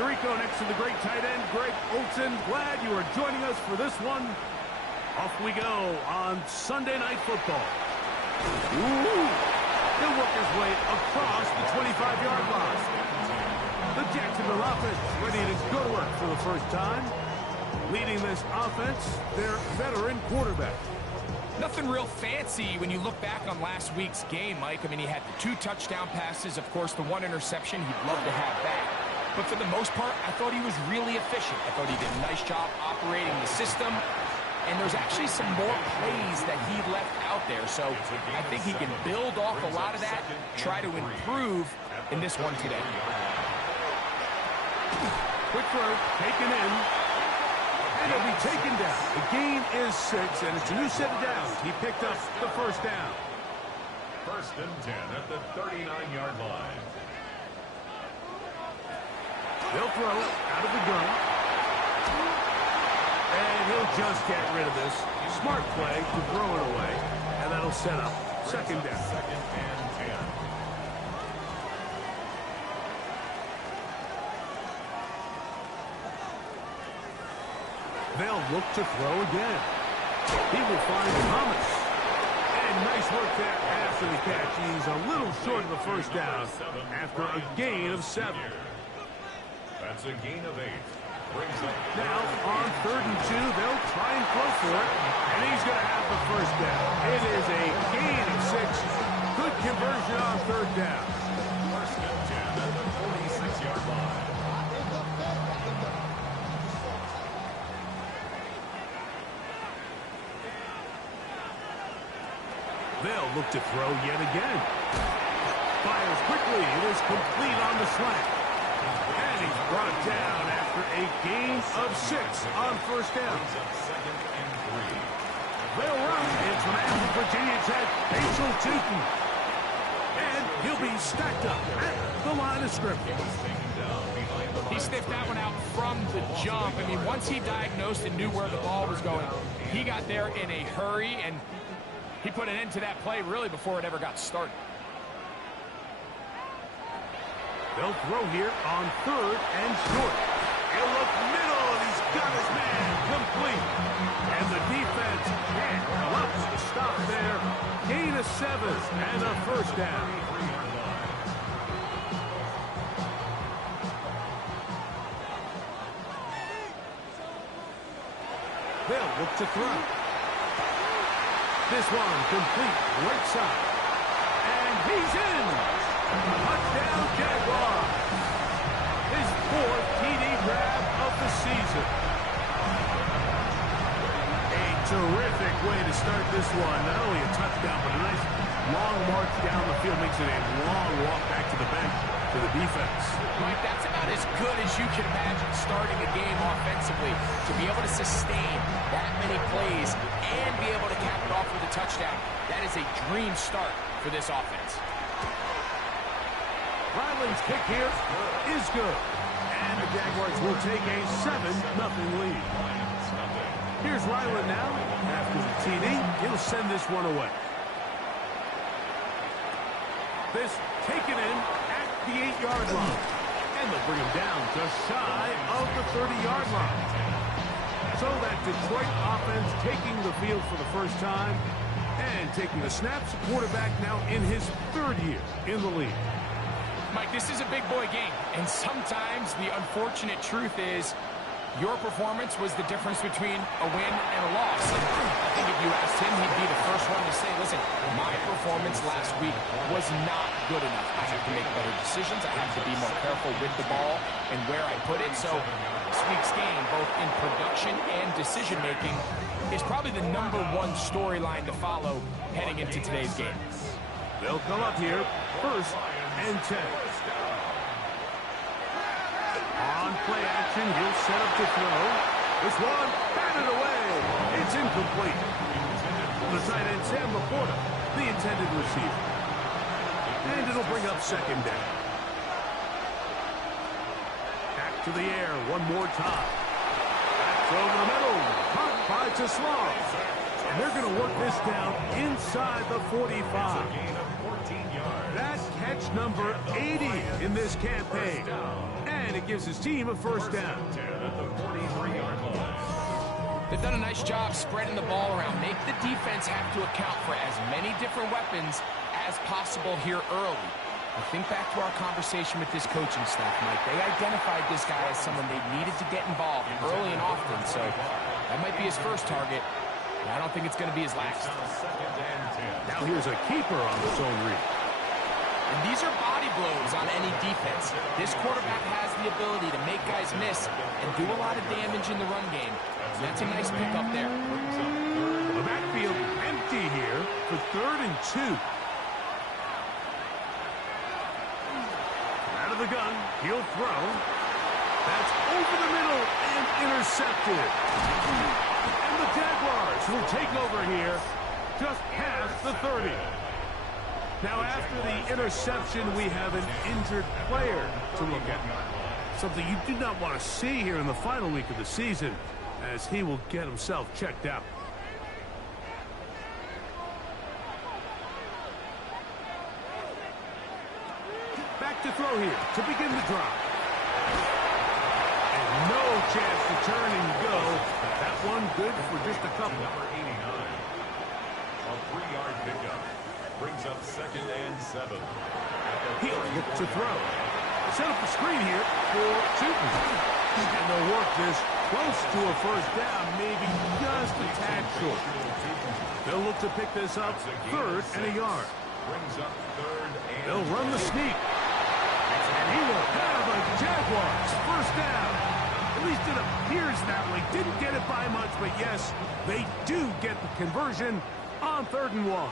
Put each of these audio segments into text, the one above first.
Tirico next to the great tight end, Greg Olsen. Glad you are joining us for this one. Off we go on Sunday Night Football. Ooh. He'll work his way across the 25-yard line. The Jacksonville offense ready to go to work for the first time. Leading this offense, their veteran quarterback. Nothing real fancy when you look back on last week's game, Mike. I mean, he had the 2 touchdown passes, of course, the 1 interception. He'd love to have that. But for the most part, I thought he was really efficient. I thought he did a nice job operating the system. And there's actually some more plays that he left out there. So I think he can build off a lot of that, try to improve in this one today. Quick throw, taken in. And he'll be taken down. The gain is 6, and it's a new set of downs. He picked up the first down. 1st and 10 at the 39-yard line. They'll throw out of the gun. And he'll just get rid of this. Smart play to throw it away. And that'll set up 2nd down. 2nd and 10. They'll look to throw again. He will find Thomas. And nice work there after the catch. He's a little short of the first down after a gain of 7. That's a gain of 8. Brings up now on 3rd and 2, they'll try and throw for it. And he's going to have the first down. It is a gain of 6. Good conversion on 3rd down. 1st and 10 at the 46-yard line. They'll look to throw yet again. Fires quickly. It is complete on the slant. And he's brought down after a gain of 6 on 1st down. 2nd and 3. They'll run. It's the man from Virginia Tech, Rachel Tootin. And he'll be stacked up at the line of scrimmage. He sniffed that one out from the jump. I mean, once he diagnosed and knew where the ball was going, he got there in a hurry, and he put an end to that play really before it ever got started. They'll throw here on 3rd and short. He'll look middle, and he's got his man complete. And the defense can't come up to stop there. Gain of 7 and a first down. They'll look to throw. This one complete right side. And he's in. Touchdown Jaguars. His 4th TD grab of the season. A terrific way to start this one. Not only a touchdown, but a nice long march down the field. Makes it a long walk back to the bench for the defense. Mike, that's about as good as you can imagine starting a game offensively. To be able to sustain that many plays and be able to cap it off with a touchdown. That is a dream start for this offense. Ryland's kick here is good. And the Jaguars will take a 7-0 lead. Here's Ryland now. After the TD, he'll send this one away. This taken in at the 8-yard line. And they'll bring him down just shy of the 30-yard line. So that Detroit offense taking the field for the first time and taking the snaps. Quarterback now in his 3rd year in the league. Mike, this is a big boy game, and sometimes the unfortunate truth is your performance was the difference between a win and a loss. And I think if you asked him, he'd be the first one to say, listen, my performance last week was not good enough. I have to make better decisions. I have to be more careful with the ball and where I put it. So this week's game, both in production and decision-making, is probably the #1 storyline to follow heading into today's game. They'll come up here, 1st and 10. On play action, he'll set up to throw. This one, batted away. It's incomplete. The tight end, Sam Laporta, the intended receiver. And it'll bring up 2nd down. Back to the air one more time. That's over the middle. Caught by Teslam. And they're going to work this down inside the 45. That catch catch number 80 in this campaign. And it gives his team a first down. At the 43-yard line. They've done a nice job spreading the ball around. Make the defense have to account for as many different weapons as possible here early. I think back to our conversation with this coaching staff, Mike. They identified this guy as someone they needed to get involved early and often, so that might be his first target. I don't think it's going to be his last. Now here's a keeper on the zone read. And these are body blows on any defense. This quarterback has the ability to make guys miss and do a lot of damage in the run game. And that's a nice pickup there. The backfield empty here for 3rd and 2. Out of the gun, he'll throw. That's over the middle and intercepted. And the Jaguars will take over here just past the 30. Now after the interception, we have an injured player to look at. Something you do not want to see here in the final week of the season, as he will get himself checked out. Back to throw here to begin the drive. And no chance to turn and go. That one good for just a couple. Number 89. A 3-yard pickup. Brings up 2nd and 7. He'll look to throw. Set up the screen here for Tootin. And they'll work this close to a first down, maybe just a tad short. They'll look to pick this up 3rd and a yard. Brings up 3rd and They'll run the sneak. And he will have a Jaguars first down. At least it appears that way. Didn't get it by much, but yes, they do get the conversion on 3rd and 1.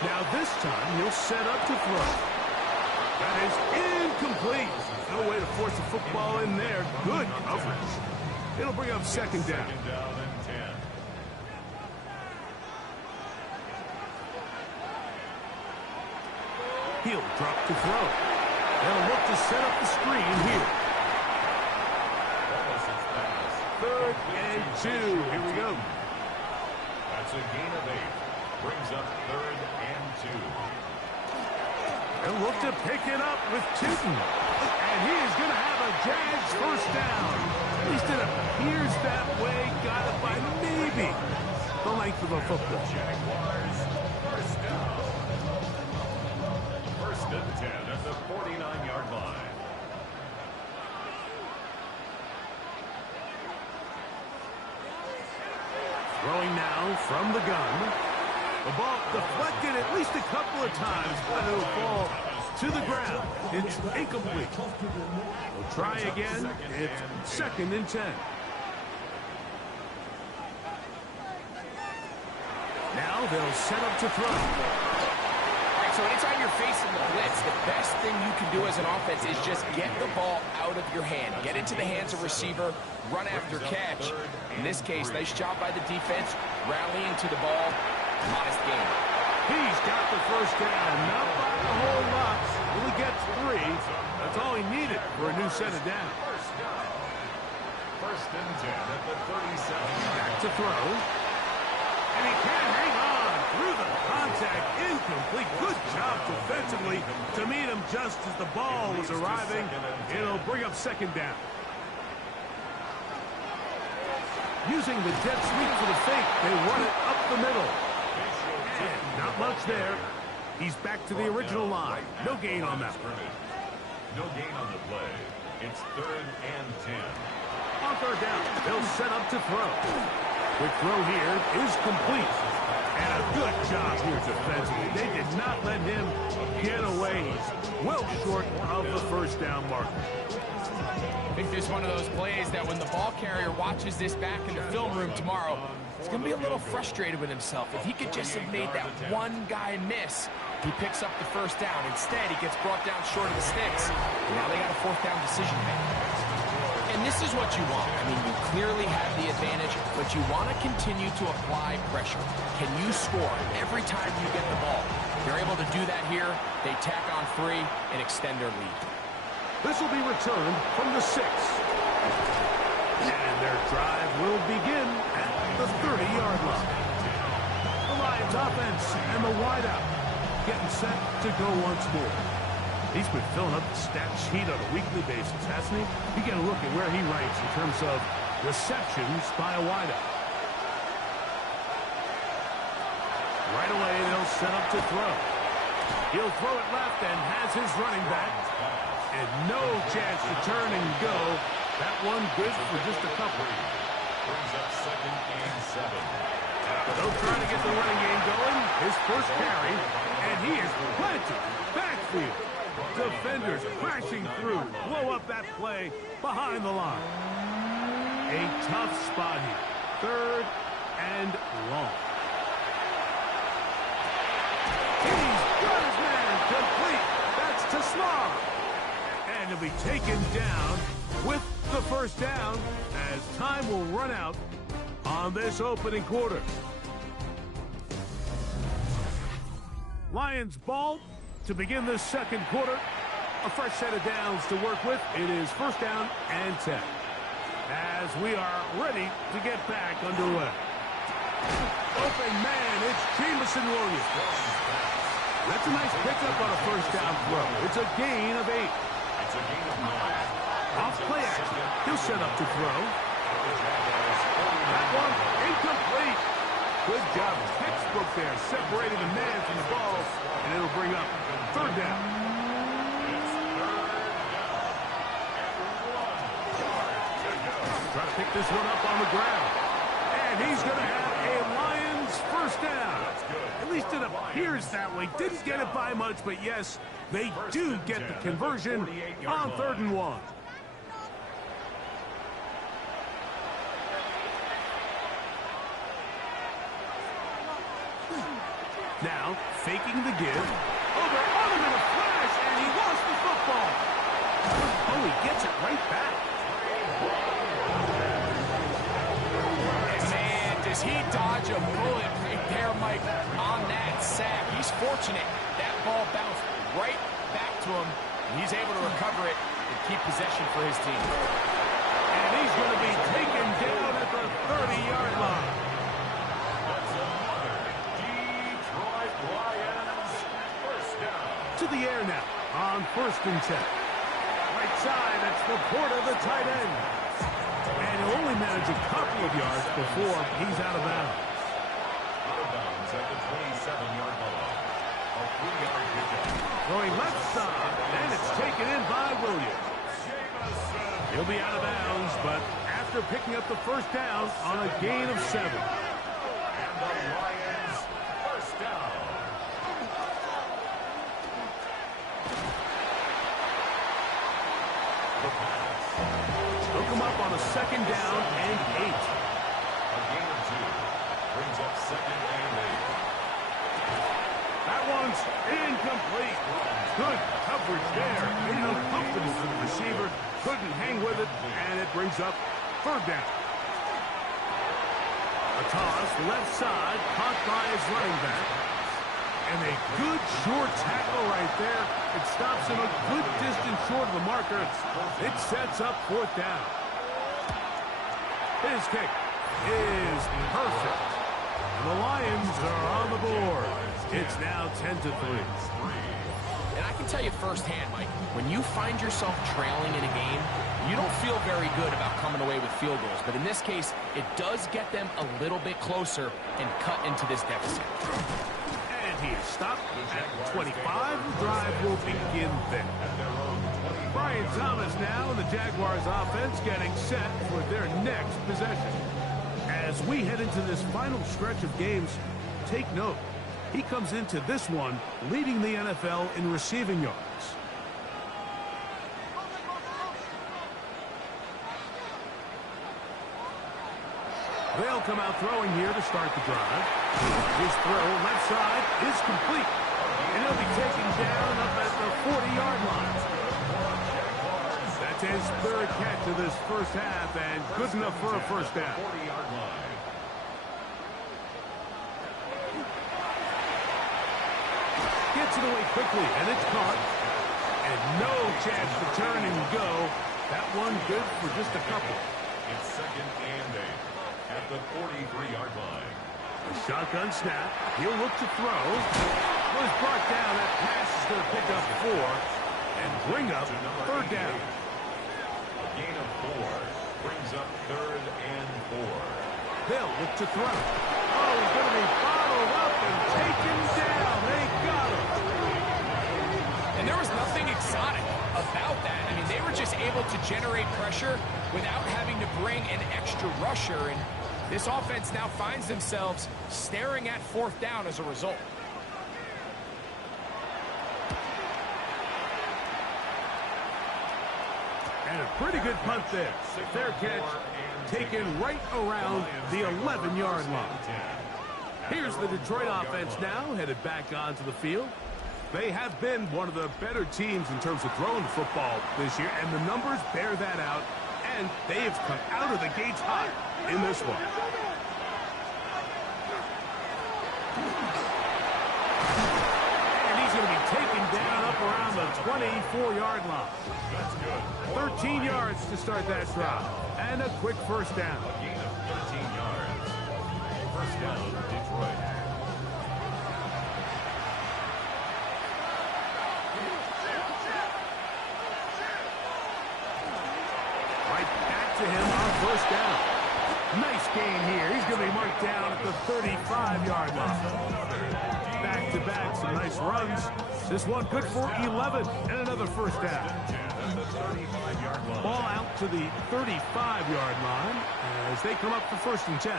Now this time, he'll set up to throw. That is incomplete. No way to force the football in there. Good coverage. It'll bring up 2nd down. 2nd down and 10. He'll drop to throw. They'll look to set up the screen here. 3rd and 2. Here we go. That's a gain of 8. Brings up 3rd and 2. They'll look to pick it up with Tootin. And he is going to have a Jags first down. At least it appears that way. Got it by maybe the length of a football. Jaguars first down. 1st and 10 at the 49-yard line. Throwing now from the gun. The ball deflected at least a couple of times, but it'll fall to the ground. It's incomplete. We'll try again. It's 2nd and 10. Now they'll set up to throw. All right, so anytime you're facing the blitz, the best thing you can do as an offense is just get the ball out of your hand. Get it to the hands of receiver, run after catch. In this case, nice job by the defense, rallying to the ball. Modest game. He's got the first down. Not by a whole lot. Only gets 3. That's all he needed for a new set of downs. 1st and 10 at the 37. Back to throw. And he can hang on through the contact. Incomplete. Good job defensively to meet him just as the ball was arriving. It'll bring up 2nd down. Using the jet sweep for the fake, they run it up the middle. And not much there. He's back to the original line. No gain on that one. No gain on the play. It's 3rd and 10. On 3rd down, they'll set up to throw. Quick throw here is complete. And a good job here defensively. They did not let him get away. He's well short of the first down marker. I think this is one of those plays that when the ball carrier watches this back in the film room tomorrow, he's going to be a little frustrated with himself. If he could just have made that one guy miss, he picks up the first down. Instead, he gets brought down short of the sticks. And now they got a 4th down decision to make. And this is what you want. I mean, you clearly have the advantage, but you want to continue to apply pressure. Can you score every time you get the ball? They're able to do that here. They tack on 3 and extend their lead. This will be returned from the 6. And their drive will begin at the 30-yard line. The Lions Lions offense and the wideout getting set to go once more. He's been filling up the stat sheet on a weekly basis, hasn't he? You get a look at where he ranks in terms of receptions by a wideout. Right away, they'll set up to throw. He'll throw it left and has his running back. And no chance to turn and go. That one good for just a couple. Brings up 2nd and 7. They'll try to get the running game going. His first carry, and he is planted. Backfield. Defenders crashing through. Blow up that play behind the line. A tough spot here. 3rd and long. He's got his man complete. That's to Small. And he'll be taken down with the first down as time will run out on this opening quarter. Lions ball to begin this second quarter. A fresh set of downs to work with. It is 1st down and 10. As we are ready to get back underway. Open man, it's Jameson Williams. That's a nice pickup on a 1st down throw. It's a gain of 8. It's a gain of 9. Off play action. He'll set up to throw. That one incomplete. Good job. Textbook there, separating the man from the ball, and it'll bring up 3rd down. Try to pick this one up on the ground. And he's going to have a Lions 1st down. At least it appears that way. Didn't get it by much, but yes, they do get the conversion on 3rd and 1. Now, faking the give. Over on him in a flash, and he lost the football. Oh, he gets it right back. And man, does he dodge a bullet right there, Mike, on that sack. He's fortunate. That ball bounced right back to him. He's able to recover it and keep possession for his team. And he's going to be taken down at the 30-yard line. To the air now on 1st and 10. Right side, that's Laporta, the tight end. And he'll only manage a couple of yards before he's out of bounds. Out of bounds at the 27-yard line. A 3-yard pickup. Throwing left side, and it's taken in by Williams. He'll be out of bounds, but after picking up the 1st down on a gain of 7. And the Lions 1st down. Hook him up on a 2nd down and 8. A gain of 2. Brings up 2nd and 8. That one's incomplete. Good coverage there. Made it uncomfortable for the receiver. Couldn't hang with it, and it brings up 3rd down. A toss, left side, caught by his running back. And a good short tackle right there. It stops him a good distance short of the marker. It sets up 4th down. His kick is perfect. And the Lions are on the board. It's now 10-3. And I can tell you firsthand, Mike, when you find yourself trailing in a game, you don't feel very good about coming away with field goals. But in this case, it does get them a little bit closer and cut into this deficit. He is stopped at 25. The drive will begin then. Brian Thomas now and the Jaguars offense getting set for their next possession. As we head into this final stretch of games, take note. He comes into this one leading the NFL in receiving yards. They'll come out throwing here to start the drive. His throw left side is complete. And he'll be taken down up at the 40-yard line. That's his 3rd catch of this 1st half and good enough for a 1st down. 40-yard line. Gets it away quickly, and it's caught. And no chance to turn and go. That one good for just a couple. It's 2nd and 8 at the 43-yard line. A shotgun snap. He'll look to throw. Was brought down. That pass is going to pick up 4 and bring up third down. A gain of 4 brings up 3rd and 4. They'll look to throw. Oh, he's going to be bottled up and taken down. They got him. And there was nothing exotic about that. I mean, they were just able to generate pressure without having to bring an extra rusher. And this offense now finds themselves staring at 4th down as a result. And a pretty good punt there. Fair catch, taken right around the 11-yard line. Here's the Detroit offense now, headed back onto the field. They have been one of the better teams in terms of throwing the football this year, and the numbers bear that out, and they have come out of the gates hot in this one. And he's going to be taken down up around the 24-yard line. 13 yards to start that drive, and a quick first down. A gain of 13 yards. First down, Detroit. To him on first down. Nice gain here. He's going to be marked down at the 35-yard line. Back-to-back, some nice runs. This one good for 11 and another first down. Ball out to the 35-yard line as they come up for 1st and 10.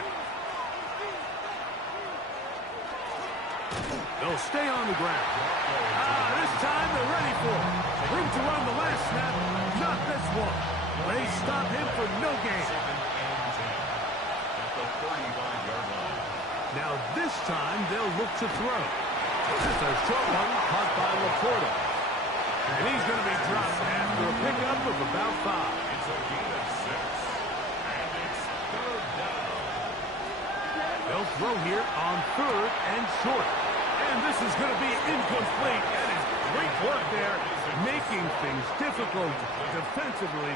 They'll stay on the ground. This time they're ready for it. Room to run the last snap. Not this one. They stop him for no gain. Now this time they'll look to throw. That's a short one caught by Laporta. And he's going to be dropped after a pickup of about 5. It's a gain of 6. And it's 3rd down. They'll throw here on 3rd and short. And this is going to be incomplete. That is great work there, making things difficult defensively.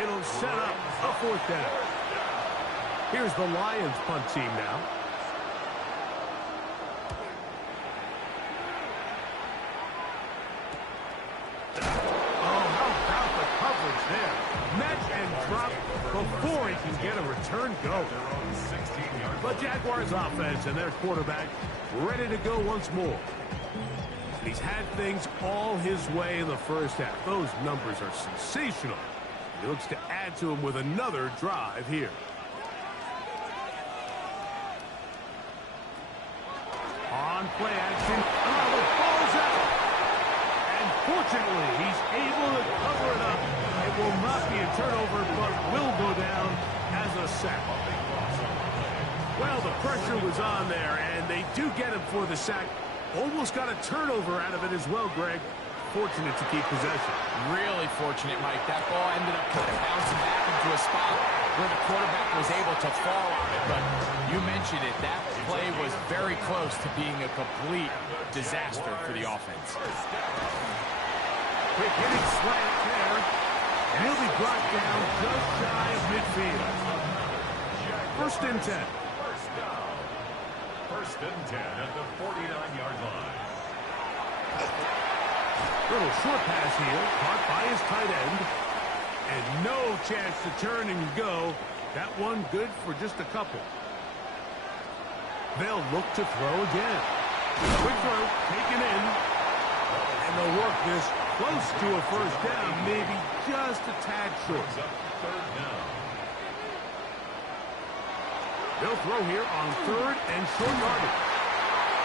It'll set up a 4th down. Here's the Lions punt team now. Oh, how about the coverage there? Match and drop before he can get a return go. The Jaguars offense and their quarterback ready to go once more. He's had things all his way in the first half. Those numbers are sensational. He looks to add to him with another drive here. On play action. Oh, the ball's out. And fortunately, he's able to cover it up. It will not be a turnover, but will go down as a sack. Well, the pressure was on there, and they do get him for the sack. Almost got a turnover out of it as well, Greg. Fortunate to keep possession. Really fortunate, Mike. That ball ended up kind of bouncing back into a spot where the quarterback was able to fall on it. But you mentioned it. That play was very close to being a complete disaster for the offense. Quick hitting slant there. And he'll be brought down just shy of midfield. 1st and 10. First and 10 at the 49-yard line. Little short pass here, caught by his tight end. And no chance to turn and go. That one good for just a couple. They'll look to throw again. Quick throw, taken in. And they'll work this close to a first down, maybe just a tad short. Third down. They'll throw here on 3rd and short yardage.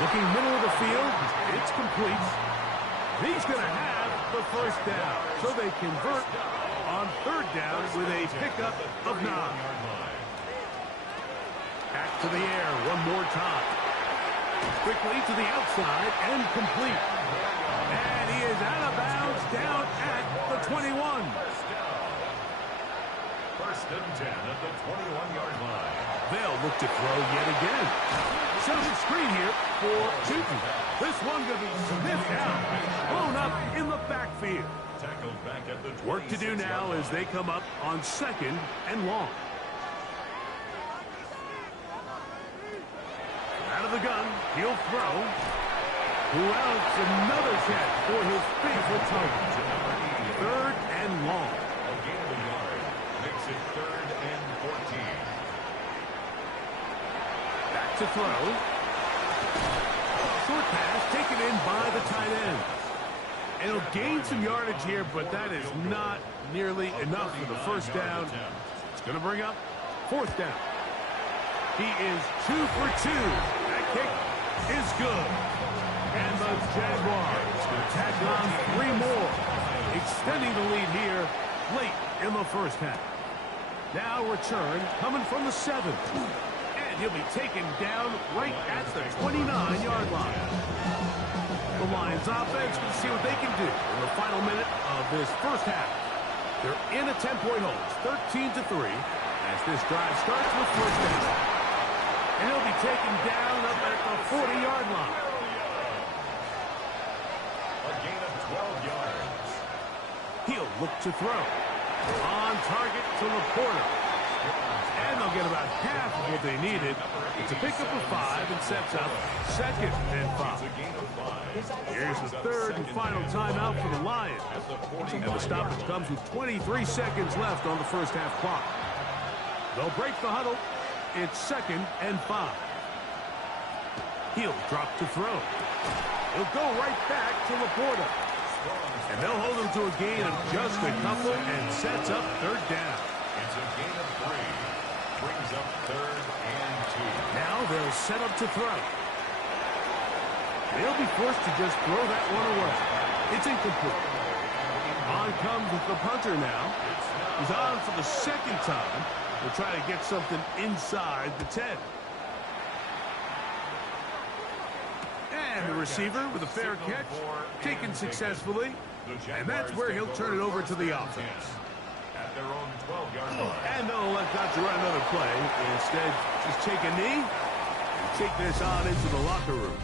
Looking middle of the field, it's complete. He's going to have the first down, so they convert on 3rd down with a pickup of 9. Back to the air one more time. Quickly to the outside and complete. And he is out of bounds down at the 21. First and 10 at the 21-yard line. They'll look to throw yet again. Set up a screen here for Newton. This one going to be sniffed out, blown up in the backfield. Tackled back at the 26-yard Work to do now as they come up on 2nd and long. Out of the gun, he'll throw. Who else? Another catch for his favorite target. 3rd and long. A gain of a yard makes it 3rd and 14. Back to throw. Short pass taken in by the tight end. And he'll gain some yardage here, but that is not nearly enough for the first down. It's going to bring up 4th down. He is 2 for 2. That kick is good. And the Jaguars will tack on 3 more, extending the lead here late in the first half. Now return coming from the 7. And he'll be taken down right at the 29-yard line. The Lions offense can see what they can do in the final minute of this first half. They're in a 10-point hold, 13-3, as this drive starts with first down. And he'll be taken down up at the 40-yard line. A gain of 12 yards. He'll look to throw. On target to Laporta. And they'll get about half of what they needed. It's a pickup of 5 and sets up 2nd and 5. Here's the 3rd and final timeout for the Lions. And the stoppage comes with 23 seconds left on the first half clock. They'll break the huddle. It's 2nd and 5. He'll drop to throw. He'll go right back to Laporta. And they'll hold him to a gain of just a couple and sets up 3rd down. It's a gain of 3. Brings up 3rd and 2. Now they'll set up to throw. They'll be forced to just throw that one away. It's incomplete. On comes the punter now. He's on for the 2nd time. They'll try to get something inside the 10. And the receiver with a fair catch, taken successfully. And that's where he'll turn it over to the offense. At their own 12-yard line. And they'll let Dr. run another play. Instead, just take a knee and take this on into the locker room.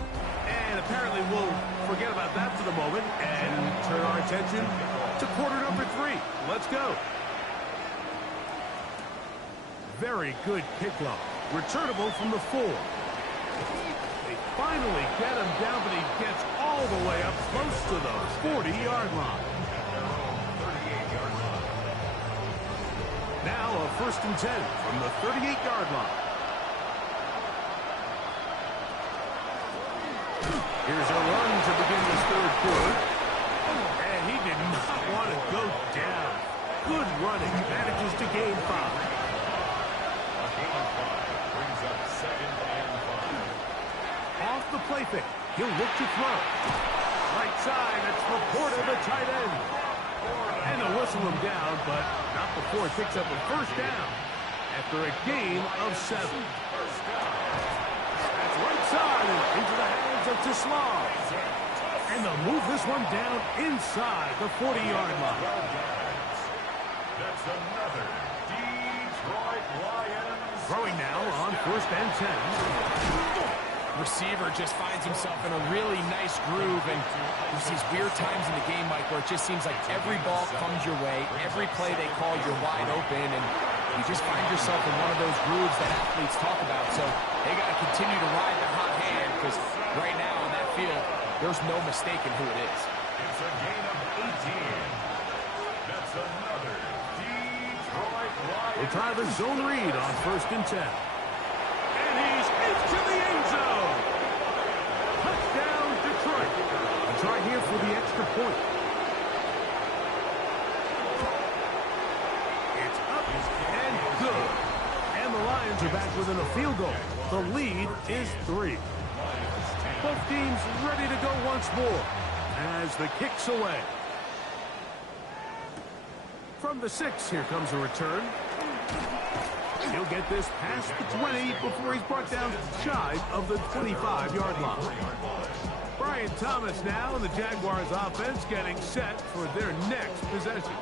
And apparently we'll forget about that for the moment and turn our attention to quarter number 3. Let's go. Very good kickoff. Returnable from the 4. They finally get him down, but he gets all the way up close to the 40-yard line. Now a 1st and 10 from the 38-yard line. Here's a run to begin this 3rd quarter. And he did not want to go down. Good running. Manages to gain 5. Brings up 2nd and 5. Off the play fake. He'll look to throw. Right side. It's Laporta, the tight end. And they'll whistle him down, but not before it picks up a 1st down after a gain of 7. That's right side and into the hands of Tislam. And they'll move this one down inside the 40-yard line. That's another Detroit Lions. Throwing now on 1st and 10. Receiver just finds himself in a really nice groove, and there's these weird times in the game, Mike, where it just seems like every ball comes your way, every play they call, you're wide open, and you just find yourself in one of those grooves that athletes talk about. So they got to continue to ride the hot hand, because right now on that field, there's no mistaking who it is. It's a gain of 18. That's another Detroit Lions. We'll try the zone read on 1st and 10. And he's into the end zone. Touchdown, Detroit. A try here for the extra point. It's up and good. And the Lions are back within a field goal. The lead is 3. Both teams ready to go once more as the kick's away. From the 6, here comes a return. He'll get this past the 20 before he's brought down shy of the 25-yard line. Brian Thomas now and the Jaguars offense getting set for their next possession.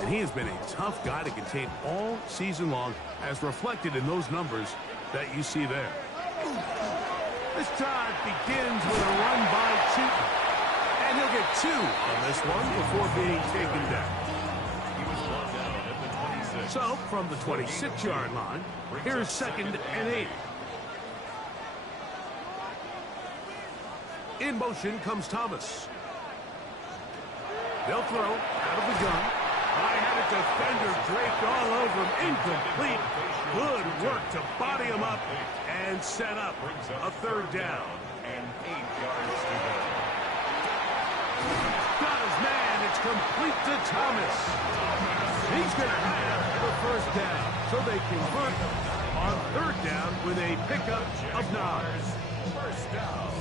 And he has been a tough guy to contain all season long, as reflected in those numbers that you see there. This drive begins with a run by Cheaton. And he'll get 2 on this one before being taken down. So, from the 26-yard line, here's 2nd and 8. In motion comes Thomas. They'll throw out of the gun. I had a defender draped all over him. Incomplete. Good work to body him up and set up a third down. And 8 yards to go. Got his man. It's complete to Thomas. He's going to have the first down. So they convert on third down with a pickup of 9. First down.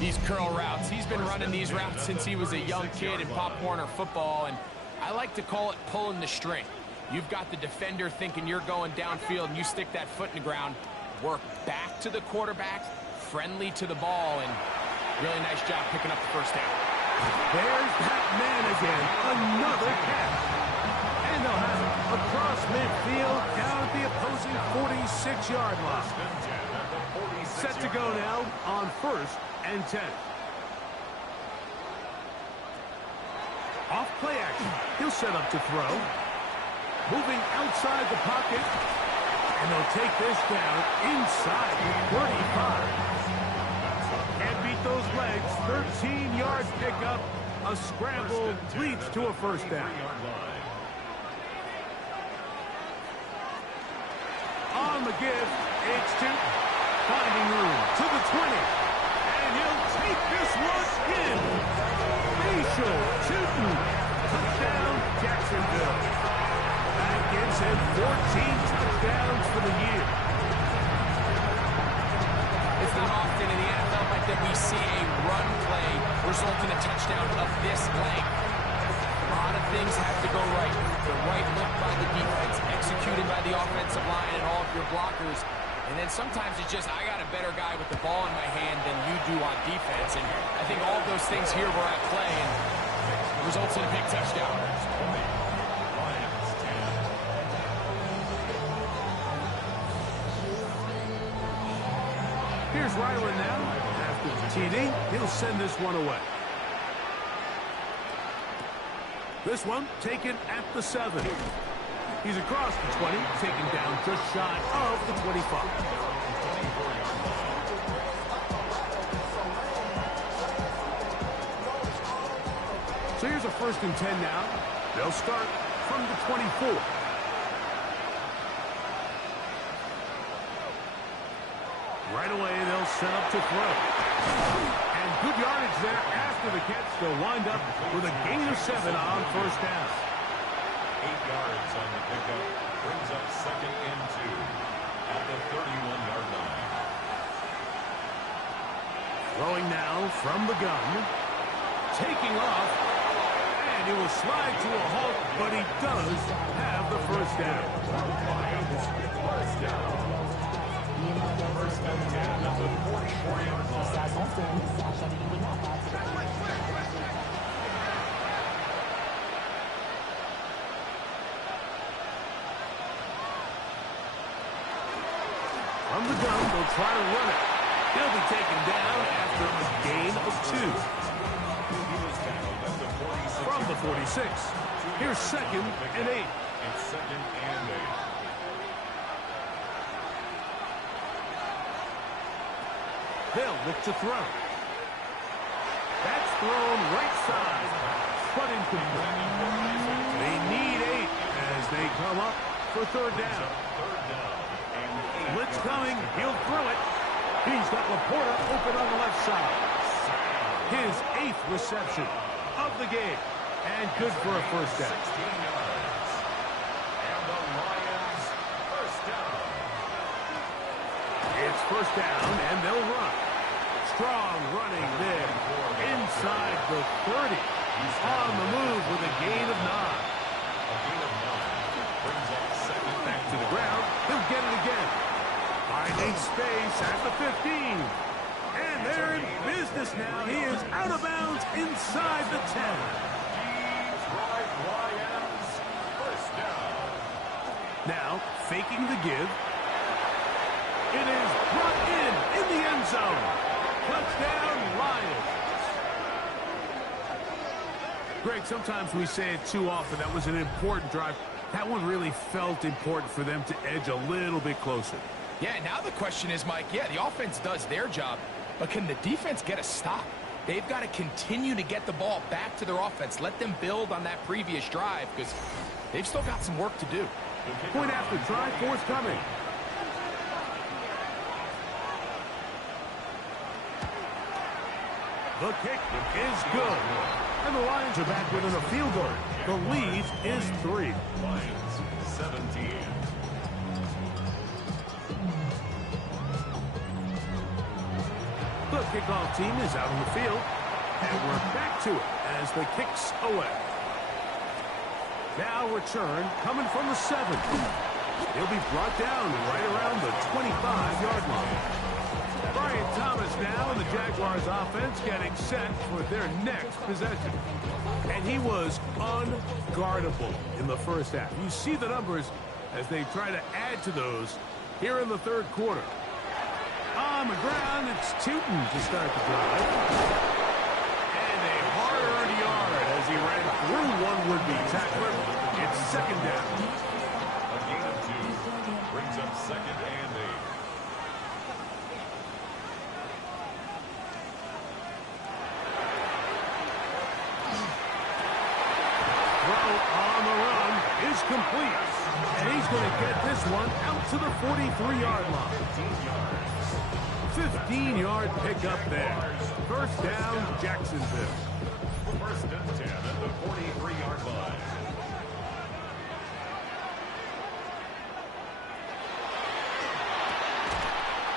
These curl routes, he's been running these routes since he was a young kid in Pop Warner football, and I like to call it pulling the string. You've got the defender thinking you're going downfield, and you stick that foot in the ground, work back to the quarterback, friendly to the ball, and really nice job picking up the first down. There's that man again, another catch. And they'll have it across midfield, down at the opposing 46-yard line. Set to go now on 1st and 10. Off play action. He'll set up to throw. Moving outside the pocket. And they'll take this down inside the 35. Can't beat those legs. 13-yard pickup. A scramble leads to a first down. On the give, it's 2. Finding room to the 20. And he'll take this one in. Facial shooting. Touchdown, Jacksonville. That gives him 14 touchdowns for the year. It's not often in the NFL like that we see a run play result in a touchdown of this length. A lot of things have to go right. The right look by the defense, executed by the offensive line and all of your blockers. And then sometimes it's just, I got a better guy with the ball in my hand than you do on defense. And I think all of those things here were at play, and it results in a big touchdown. Here's Ryland now. After the TD, he'll send this one away. This one taken at the 7. He's across the 20, taken down just shy of the 25. So here's a 1st and 10 now. They'll start from the 24. Right away, they'll set up to throw. And good yardage there after the catch. They'll wind up with a gain of 7 on first down. 8 yards on the pickup. Brings up 2nd and 2 at the 31-yard line. Throwing now from the gun. Taking off. And he will slide to a halt, but he does have the first down. First down. First and 10 at the 44-yard line. From the gun, they'll try to run it. He'll be taken down after a gain of 2. From the 46. Here's 2nd and 8. It's 2nd and 8. They'll look to throw. That's thrown right side, but incomplete. They need 8 as they come up for third down. Blitz coming. He'll throw it. He's got Laporta open on the left side. His 8th reception of the game. And good for a first down. 16 yards. And the Lions first down. It's first down, and they'll run. Strong running there. Inside the 30. He's on the move with a gain of 9. A gain of 9. Brings up 2nd. Back to the ground. He'll get it again. Finding space at the 15. And they're in business now. He is out of bounds inside the 10. Detroit Lions first down. Now, faking the give. It is brought in the end zone. Touchdown, Lions. Greg, sometimes we say it too often. That was an important drive. That one really felt important for them to edge a little bit closer. Yeah, now the question is, Mike, yeah, the offense does their job, but can the defense get a stop? they've got to continue to get the ball back to their offense. Let them build on that previous drive because they've still got some work to do. Point after try forthcoming. The kick is good. And the Lions are back within a field goal. The lead is 3. Lions 17. The kickoff team is out on the field. And we're back to it as the kick's away. Now return coming from the 7. He'll be brought down right around the 25-yard line. Brian Thomas now in the Jaguars offense getting set for their next possession. And he was unguardable in the first half. You see the numbers as they try to add to those here in the third quarter. On the ground, it's Tootin to start the drive. And a hard-earned yard as he ran through one would-be tackler. It's second down. A gain of 2 brings up second and 8. Throw on the run is complete. And he's going to get this one out to the 43-yard line. 15-yard pickup there. First down, Jacksonville. First and 10 at the 43-yard line.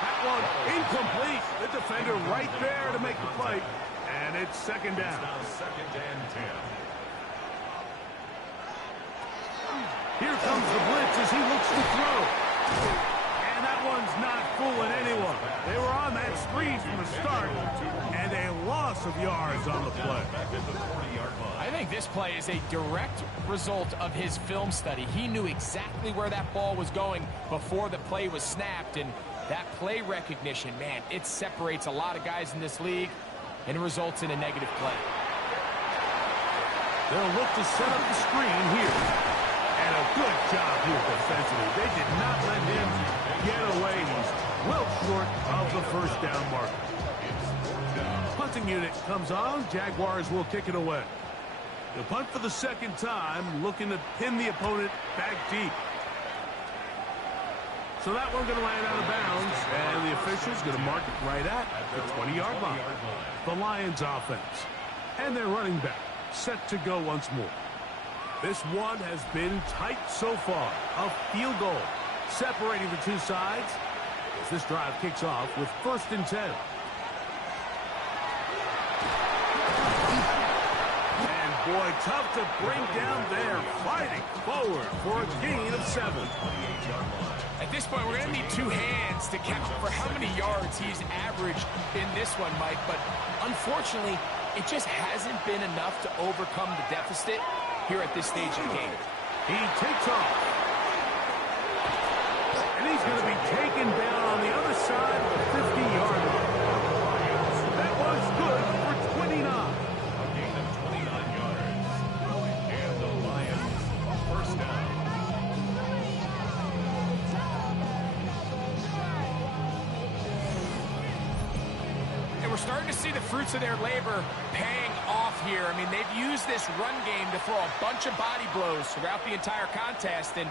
That one incomplete. The defender right there to make the play. And it's second down. Now second and 10. Here comes the blitz as he looks to throw. And that one's not fooling anyone. They were on that screen from the start. And a loss of yards on the play. Back at the 40-yard line. I think this play is a direct result of his film study. He knew exactly where that ball was going before the play was snapped. And that play recognition, man, it separates a lot of guys in this league and results in a negative play. They'll look to set up the screen here. And a good job here defensively. They did not let him get away. He's well short of the first down marker. Punting unit comes on. Jaguars will kick it away. The punt for the second time, looking to pin the opponent back deep. So that one going to land out of bounds, and the official's going to mark it right at the 20-yard line. The Lions offense and their running back set to go once more. This one has been tight so far. A field goal separating the two sides as this drive kicks off with first and 10. And boy, tough to bring down there. Fighting forward for a gain of 7. At this point, we're going to need two hands to count for how many yards he's averaged in this one, Mike. But unfortunately, it just hasn't been enough to overcome the deficit here at this stage of the game. He takes off. And he's going to be taken down on the other side of the 50-yard line. That was good for 29. A gain of 29 yards. And the Lions, a first down. And we're starting to see the fruits of their labor paying off here. I mean, they've used this run game to throw a bunch of body blows throughout the entire contest. And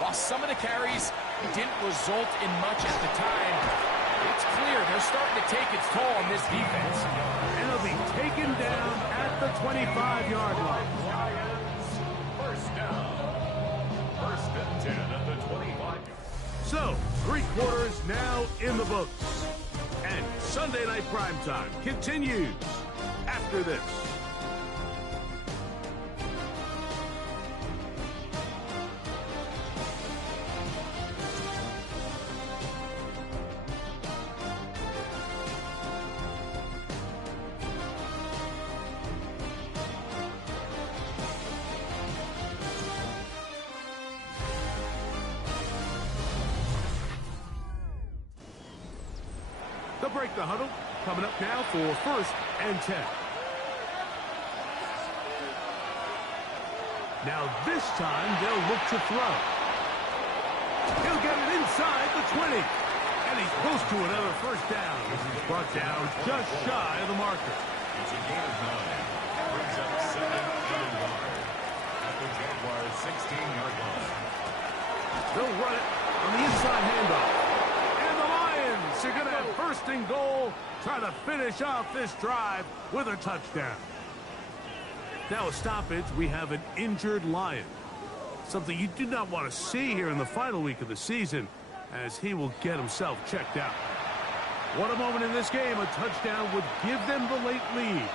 while some of the carries didn't result in much at the time, it's clear they're starting to take its toll on this defense. And he'll be taken down at the 25-yard line. First down. First and 10 at the 25. So, 3 quarters now in the books. And Sunday Night Primetime continues after this. They'll break the huddle. Coming up now for first and 10. Now this time they'll look to throw. He'll get it inside the 20. And he's close to another first down as he's brought down just shy of the marker. It's a gain of 9. Brings up 7 yard at the Jaguars' 16-yard line. They'll run it on the inside handoff. And the Lions are going to have first and goal, trying to finish off this drive with a touchdown. Now a stoppage, we have an injured Lion. Something you do not want to see here in the final week of the season, as he will get himself checked out. What a moment in this game. A touchdown would give them the late lead.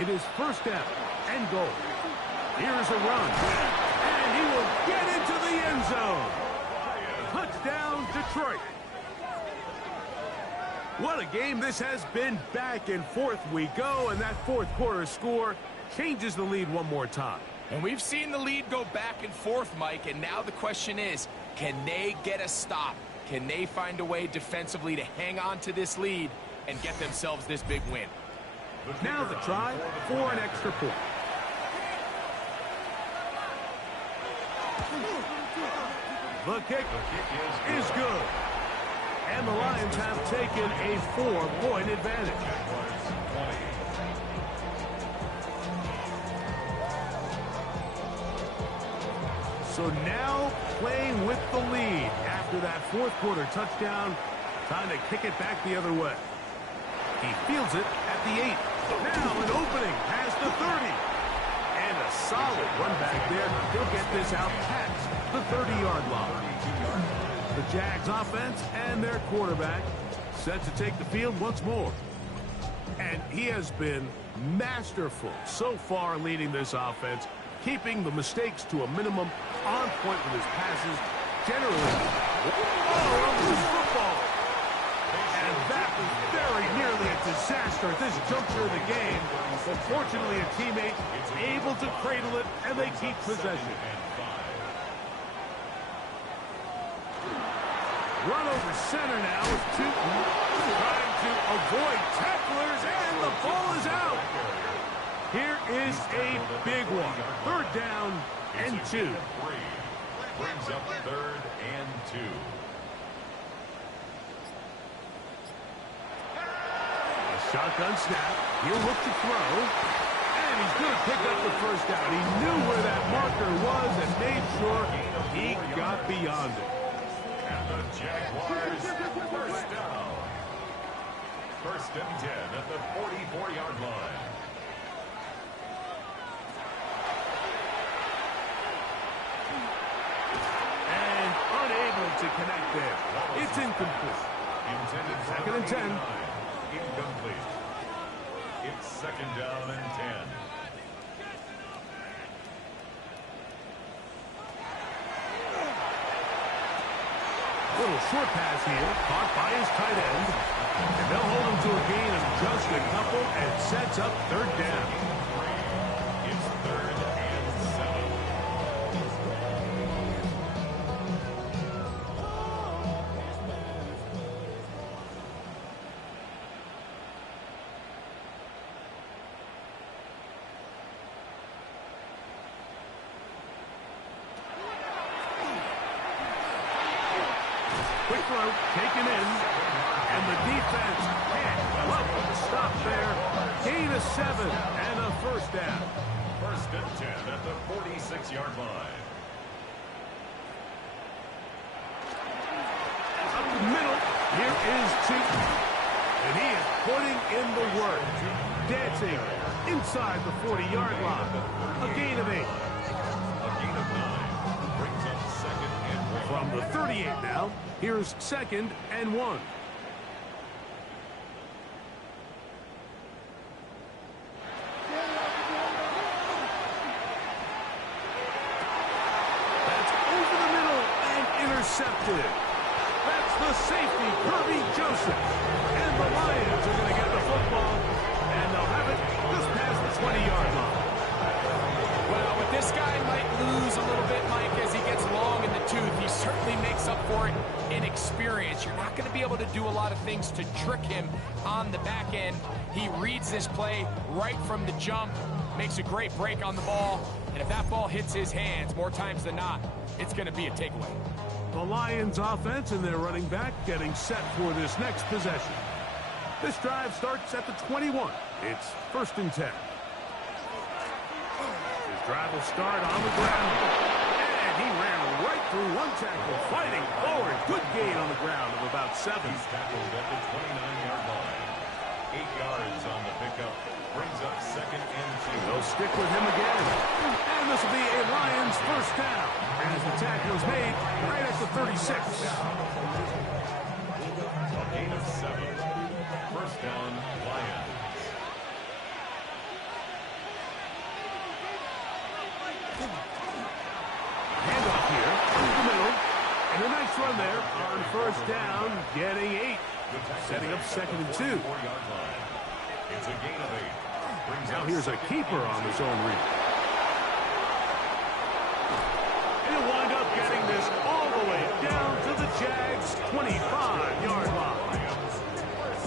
It is first down and goal. Here's a run. And he will get into the end zone. Touchdown, Detroit. What a game this has been. Back and forth we go, and that fourth quarter score changes the lead one more time. And we've seen the lead go back and forth, Mike, and now the question is, can they get a stop? Can they find a way defensively to hang on to this lead and get themselves this big win? Now the try for an extra point. The kick is good. And the Lions have taken a 4-point advantage. So now playing with the lead after that fourth quarter touchdown, trying to kick it back the other way. He fields it at the 8. Now an opening past the 30. And a solid run back there. He'll get this out past the 30-yard line. The Jags offense and their quarterback set to take the field once more. And he has been masterful so far leading this offense, keeping the mistakes to a minimum, on point with his passes, generally. Oh, this football. And that was very nearly a disaster at this juncture of the game. But fortunately, a teammate able to cradle it, and they keep possession. Run over center now with two trying to avoid tacklers, and the ball is out. Here is a big one. Third down and 2. Brings up third and 2. A shotgun snap. He'll look to throw. And he's going to pick up the first down. He knew where that marker was and made sure he got beyond it. And the Jaguars first down. First and 10 at the 44-yard line. And unable to connect there. It's incomplete. Intended for Second and 10. Incomplete. It's second down and 10. Little short pass here, caught by his tight end. And they'll hold him to a gain of just a couple and sets up third down. It's third and 7. Quick throw, taken in, and the defense can't love the stop there. Gain of 7 and a first down. First and 10 at the 46-yard line. Up the middle, here is Cheaton. And he is putting in the work. Dancing inside the 40-yard line. A gain of 8. A gain of 9. Brings up second and 1. From the 38 now, here's second and 1. That's over the middle and intercepted. That's the safety, Kirby Joseph. And the Lions are going to get the football, and they'll have it just past the 20-yard line. Well, but this guy might lose a little bit, Mike, as he gets long in the tooth. He certainly makes up for it in experience. You're not going to be able to do a lot of things to trick him on the back end. He reads this play right from the jump, makes a great break on the ball, and if that ball hits his hands more times than not, it's going to be a takeaway. The Lions offense and their running back getting set for this next possession. This drive starts at the 21. It's 1st and 10. His drive will start on the ground. And he ran right through one tackle, fighting forward. Good gain on the ground of about 7. He's tackled at the 29-yard line. 8 yards on the pickup. Brings up 2nd and 2. They'll stick with him again. And this will be a Lions first down as the tackle is made right at the 36. A gain of 7. First down, Lions. Handoff here through the middle. And a nice run there on first down, getting 8. Setting up 2nd and 2. 4-yard line. It's a gain of 8. Brings Now up here's a keeper on his own read. He'll wind up getting this all the way down to the Jags' 25-yard line.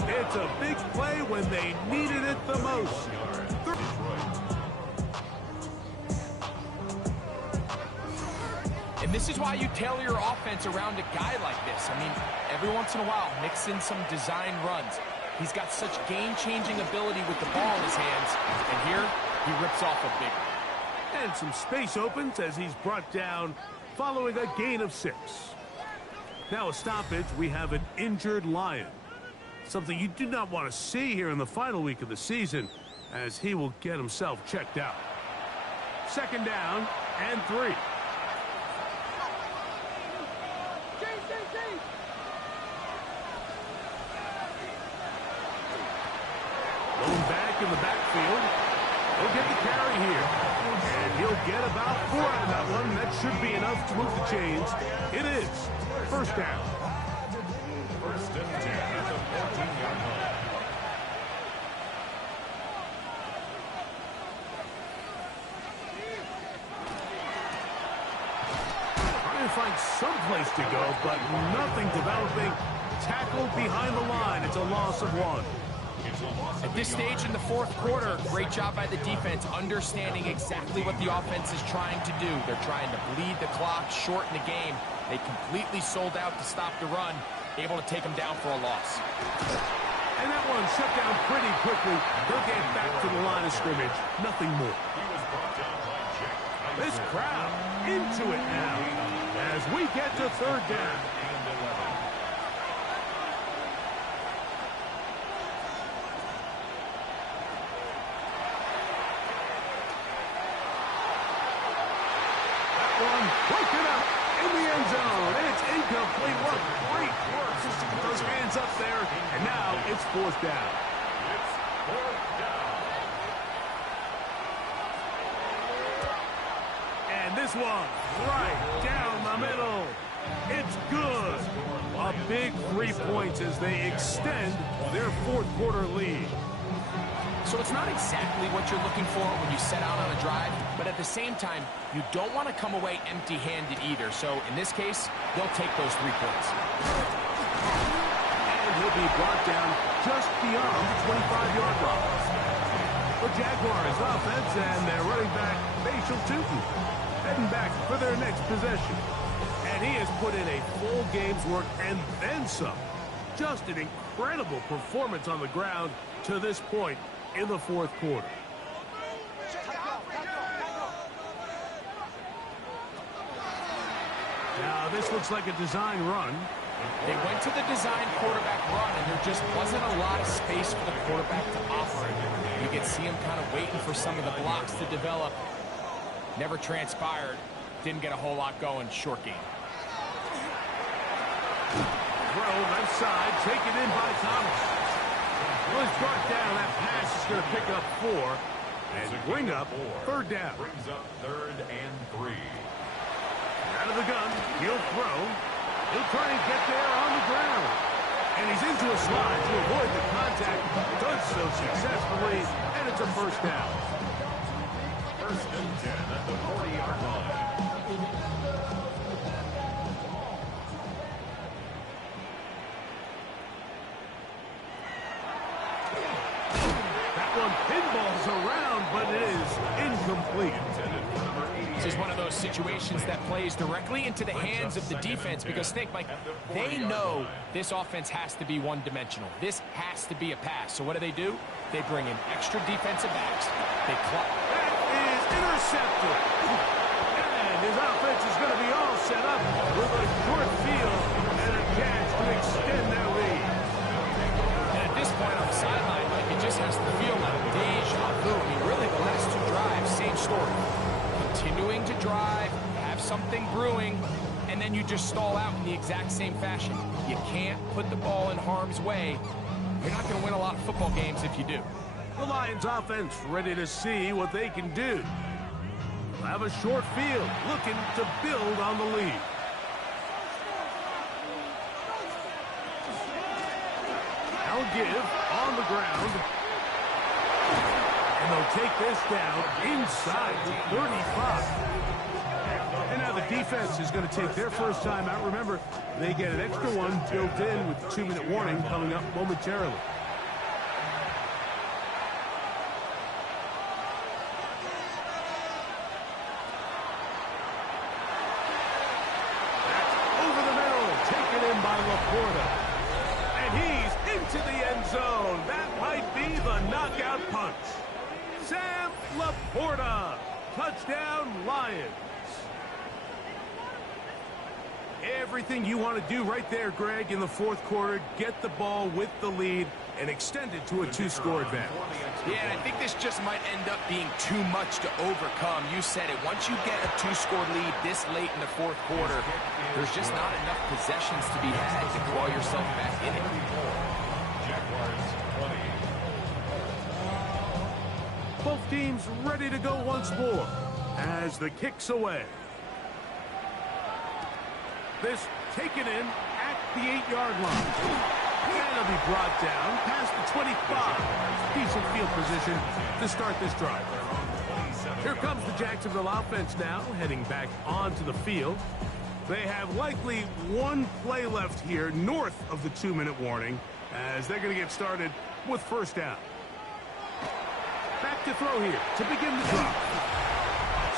It's a big play when they needed it the most. And this is why you tailor your offense around a guy like this. I mean, every once in a while, mix in some design runs. He's got such game-changing ability with the ball in his hands. And here, he rips off a big one. And some space opens as he's brought down following a gain of 6. Now a stoppage, we have an injured Lion. Something you do not want to see here in the final week of the season as he will get himself checked out. 2nd down and 3. Going back in the backfield. He'll get the carry here. And he'll get about 4 out of that one. That should be enough to move the chains. It is 1st down. 1st and 10 at the 14-yard line. Trying to find some place to go, but nothing developing. Tackled behind the line. It's a loss of 1. At this stage in the 4th quarter, great job by the defense understanding exactly what the offense is trying to do. They're trying to bleed the clock, shorten the game. They completely sold out to stop the run, able to take them down for a loss. And that one shut down pretty quickly. They'll get back to the line of scrimmage. Nothing more. He was brought down by Jack Tyson. This crowd into it now as we get to 3rd down. And 11. Broken up in the end zone. It's incomplete. What great work just to get those hands up there. And now it's 4th down. It's 4th down. And this one right down the middle. It's good. A big 3 points as they extend their 4th quarter lead. So it's not exactly what you're looking for when you set out on a drive, but at the same time, you don't want to come away empty-handed either. So in this case, they'll take those 3 points. And he'll be brought down just beyond the 25-yard line. The Jaguars offense and their running back, Bashal Tutin, heading back for their next possession. And he has put in a full game's work and then some. Just an incredible performance on the ground to this point in the 4th quarter. Now this looks like a design run. They went to the design quarterback run, and there just wasn't a lot of space for the quarterback to operate. You could see him kind of waiting for some of the blocks to develop. Never transpired. Didn't get a whole lot going. Short game. Throw left side, taken in by Thomas. Well, he's brought down. That pass is going to pick up 4 and bring up 3rd down. Brings up 3rd and 3. Out of the gun, he'll throw. He'll try and get there on the ground. And he's into a slide to avoid the contact. Does so successfully, and it's a 1st down. 1st and 10 at the 40-yard line. That one pinballs around, but it is incomplete. So is one of those situations that plays directly into the hands of the defense because think, Mike, they know this offense has to be one-dimensional. This has to be a pass. So what do? They bring in extra defensive backs. They clock. That is intercepted. And his offense is going to be all set up with a short field and a chance to extend their lead. And at this point on the sideline, Mike, it just has to feel like deja vu. I mean, really, the last two drives, same story. Continuing to drive, have something brewing, and then you just stall out in the exact same fashion. You can't put the ball in harm's way. You're not going to win a lot of football games if you do. The Lions offense ready to see what they can do. They'll have a short field, looking to build on the lead. Now give on the ground. And they'll take this down inside the 35. And now the defense is going to take their first time out. Remember, they get an extra one built in with the 2-minute warning coming up momentarily. That's over the middle, taken in by Laporta. And he's into the end zone. That might be the knockout punch. Sam Laporta, touchdown Lions. Everything you want to do right there, Greg, in the fourth quarter, get the ball with the lead and extend it to a two-score advantage. Yeah, and I think this just might end up being too much to overcome. You said it. Once you get a two-score lead this late in the fourth quarter, there's just not enough possessions to be had to claw yourself back in it. Jaguars 20. Both teams ready to go once more as the kick's away. This taken in at the 8-yard line. And it'll be brought down past the 25. Decent field position to start this drive. Here comes the Jacksonville offense now, heading back onto the field. They have likely one play left here north of the 2-minute warning as they're going to get started with first down. Back to throw here to begin the drive.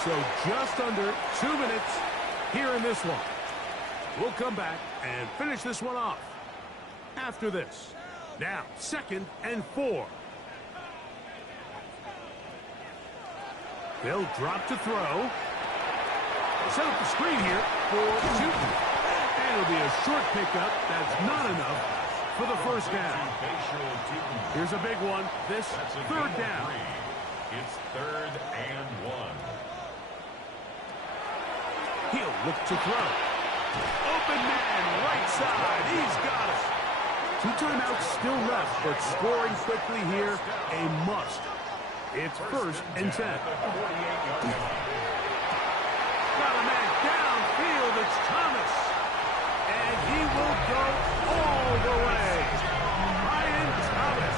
So just under 2 minutes here in this one. We'll come back and finish this one off after this. Now, 2nd and 4. They'll drop to throw. Set up the screen here for Newton. And it'll be a short pickup. That's not enough for the first down. Here's a big one. This third down. It's 3rd and 1. He'll look to throw. Open man, right side. He's got it. 2 timeouts still left, but scoring quickly here, a must. It's 1st and 10. Got a man downfield. It's Thomas. And he will go all the way. Ryan Thomas.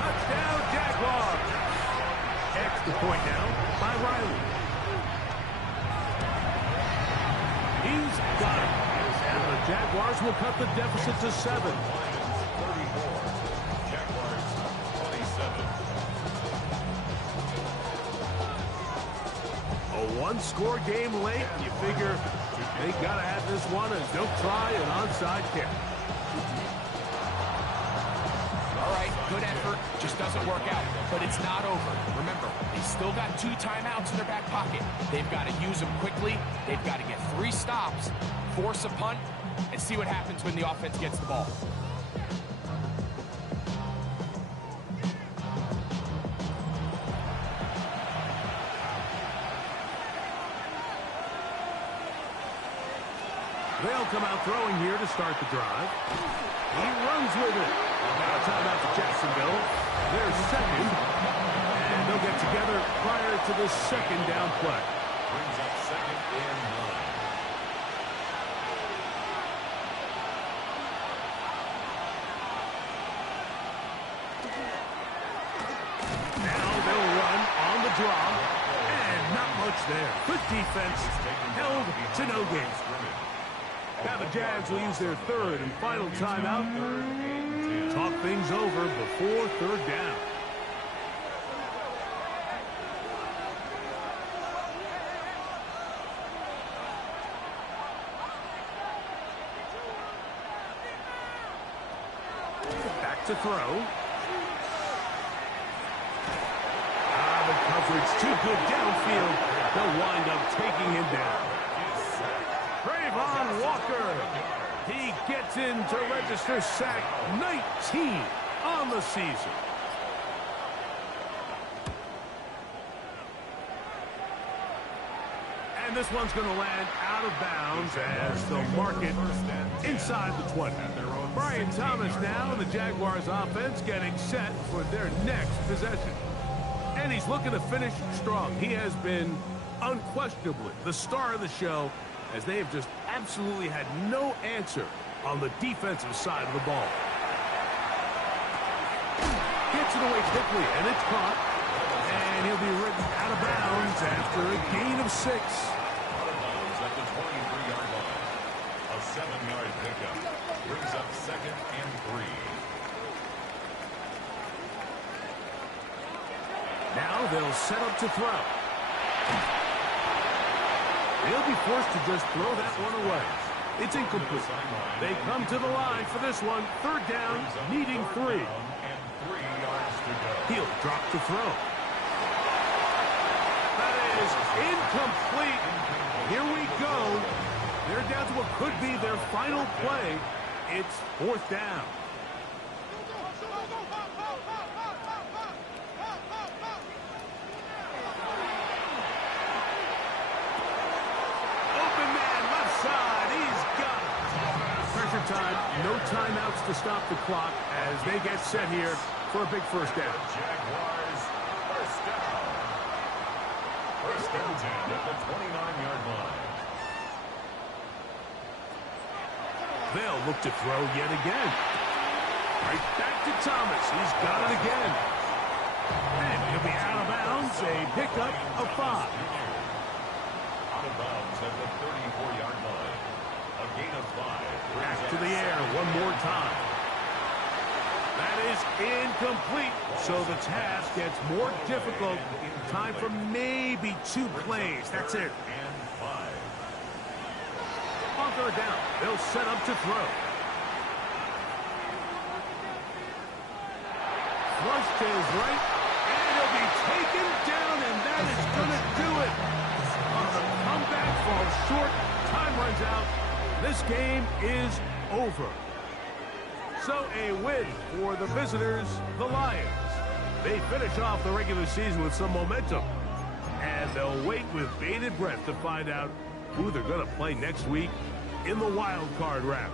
Touchdown, Jaguars. Extra point now by Riley. He's got it. And the Jaguars will cut the deficit to 7. Jaguars 27. A one-score game late. You figure they got to have this one as they'll try an onside kick. All right, good effort. Just doesn't work out. But it's not over. Remember, they still got 2 timeouts in their back pocket. They've got to use them quickly. They've got to get 3 stops, force a punt, and see what happens when the offense gets the ball. They'll come out throwing here to start the drive. He runs with it. Now a timeout to Jacksonville. They're second. And they'll get together prior to the second down play. Brings up 2nd and 9. Now they'll run on the draw. And not much there. Good defense. Held to no gain. Now the Jags will use their 3rd and final timeout. Talk things over before 3rd down. to throw. The coverage too good downfield. They'll wind up taking him down. Trayvon Walker. He gets in to register sack 19 on the season. And this one's going to land out of bounds as they'll mark it inside the 20. Brian Thomas now, the Jaguars offense getting set for their next possession. And he's looking to finish strong. He has been unquestionably the star of the show as they have just absolutely had no answer on the defensive side of the ball. Gets it away quickly, and it's caught. And he'll be written out of bounds after a gain of 6. Out of bounds at the 23-yard line. A 7-yard pickup brings up 2nd and 3. Now they'll set up to throw. They'll be forced to just throw that one away. It's incomplete. They come to the line for this one. 3rd down, needing 3. And 3 yards to go. He'll drop to throw. That is incomplete. Here we go. They're down to what could be their final play. It's 4th down. Time, no timeouts to stop the clock as they get set here for a big 1st down. Jaguars, 1st down. 1st and 10 at the 29-yard line. They'll look to throw yet again. Right back to Thomas. He's got it again. And he'll be out of bounds. A pickup of 5. Out of bounds at the 34-yard line. A gain of 5. Back to the air one more time. That is incomplete. So the task gets more difficult. Time for maybe 2 plays. That's it. And 5. On 3rd down, they'll set up to throw. Flush to his right, and he'll be taken down, and that is going to do it. On the comeback, falls short. Time runs out. This game is over. So a win for the visitors, the Lions. They finish off the regular season with some momentum. And they'll wait with bated breath to find out who they're going to play next week in the wild card round.